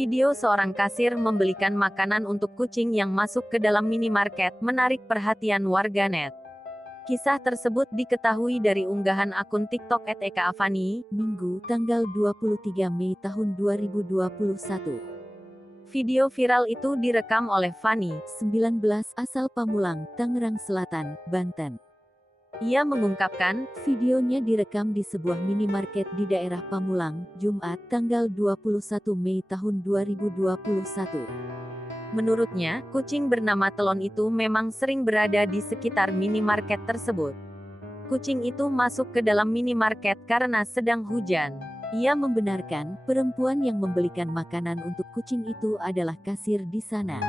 Video seorang kasir membelikan makanan untuk kucing yang masuk ke dalam minimarket menarik perhatian warganet. Kisah tersebut diketahui dari unggahan akun TikTok @ekaavani, Minggu, tanggal 23 Mei tahun 2021. Video viral itu direkam oleh Fani, 19, asal Pamulang, Tangerang Selatan, Banten. Ia mengungkapkan, videonya direkam di sebuah minimarket di daerah Pamulang, Jumat, tanggal 21 Mei tahun 2021. Menurutnya, kucing bernama Telon itu memang sering berada di sekitar minimarket tersebut. Kucing itu masuk ke dalam minimarket karena sedang hujan. Ia membenarkan, perempuan yang membelikan makanan untuk kucing itu adalah kasir di sana.